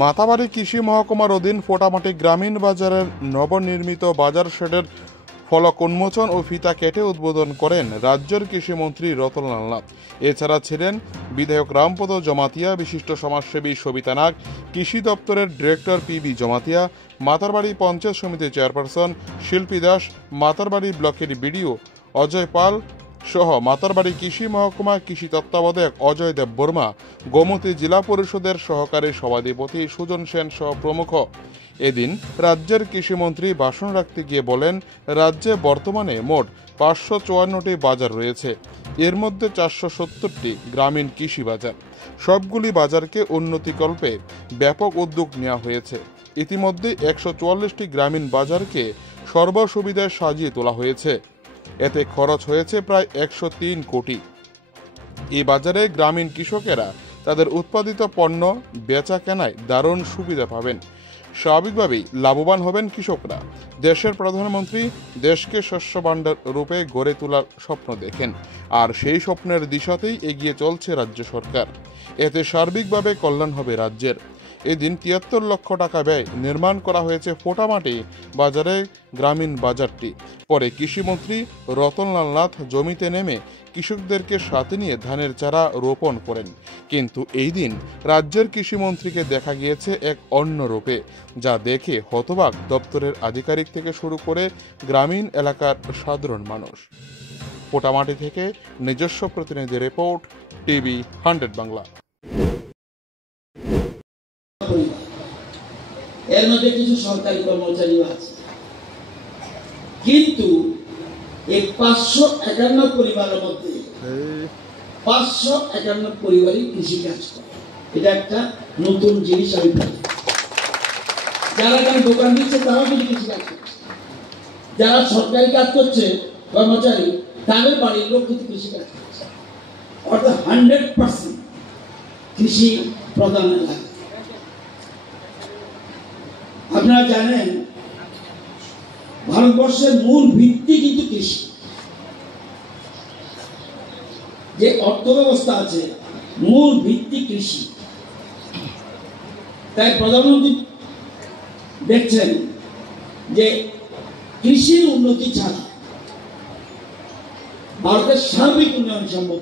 মাতাবাড়ি কৃষি মহকুমার অধীন ফোটামাটি গ্রামীণ বাজারের নবনির্মিত বাজার শেডের ফলক উন্মোচন ও ফিতা কেটে উদ্বোধন করেন রাজ্যের কৃষিমন্ত্রী রতনলাল নাথ। এছাড়া ছিলেন বিধায়ক রামপদ জমাতিয়া, বিশিষ্ট সমাজসেবী সবিতা নাগ, কৃষি দপ্তরের ডিরেক্টর পিবি জমাতিয়া, মাতারবাড়ি পঞ্চায়েত সমিতির চেয়ারপারসন শিল্পী দাস, মাতারবাড়ি ব্লকের বিডিও অজয় পাল সহ মাতারবাড়ি কৃষি মহকুমা কৃষি তত্ত্বাবধায়ক অজয় দেব বর্মা, গোমতী জেলা পরিষদের সহকারী সভাধিপতি সুজন সেন সহ প্রমুখ। এদিন রাজ্যের কৃষিমন্ত্রী ভাষণ রাখতে গিয়ে বলেন, রাজ্যে বর্তমানে মোট 554টি বাজার রয়েছে, এর মধ্যে 470টি গ্রামীণ কৃষি বাজার। সবগুলি বাজারকে উন্নতিকল্পে ব্যাপক উদ্যোগ নেওয়া হয়েছে। ইতিমধ্যে 144টি গ্রামীণ বাজারকে সর্বসুবিধায় সাজিয়ে তোলা হয়েছে। এতে খরচ হয়েছে প্রায় 103 কোটি। এই বাজারে গ্রামীণ কৃষকেরা তাদের উৎপাদিত পণ্য বেচা কেনায় দারুণ সুবিধা পাবেন। স্বাভাবিকভাবেই লাভবান হবেন কৃষকরা। দেশের প্রধানমন্ত্রী দেশকে শস্য ভাণ্ডার রূপে গড়ে তোলার স্বপ্ন দেখেন, আর সেই স্বপ্নের দিশাতেই এগিয়ে চলছে রাজ্য সরকার। এতে সার্বিকভাবে কল্যাণ হবে রাজ্যের। এদিন 73 লক্ষ টাকা ব্যয় নির্মাণ করা হয়েছে ফোটামাটি বাজারে গ্রামীণ বাজারটি। পরে কৃষিমন্ত্রী রতনলাল নাথ জমিতে নেমে কৃষকদেরকে সাথে নিয়ে ধানের চারা রোপণ করেন। কিন্তু এই দিন রাজ্যের কৃষিমন্ত্রীকে দেখা গিয়েছে এক অন্য রূপে, যা দেখে হতবাক দপ্তরের আধিকারিক থেকে শুরু করে গ্রামীণ এলাকার সাধারণ মানুষ। ফোটামাটি থেকে নিজস্ব প্রতিনিধি রিপোর্ট, টিভি 100 বাংলা। এর মধ্যে কিছু সরকারি কর্মচারী আছে, কিন্তু এই 551 পরিবারের মধ্যে 551 পরিবারই কৃষি কাজ করে। এটা একটা নতুন জিনিস আমি বলি। যারা এখানে দোকান দিচ্ছে তারাও কিন্তু কৃষি কাজ করছে, যারা সরকারি কাজ করছে কর্মচারী তাদের বাড়ির লোক কিন্তু কৃষি কাজ করছে। অর্থাৎ 100% কৃষি প্রধান এলাকা। আপনারা জানেন ভারতবর্ষের মূল ভিত্তি কিন্তু কৃষি। যে অর্থ ব্যবস্থা আছে মূল ভিত্তি কৃষি। তাই প্রধানমন্ত্রী দেখছেন যে কৃষির উন্নতি ছাড়া ভারতের সার্বিক উন্নয়ন সম্ভব।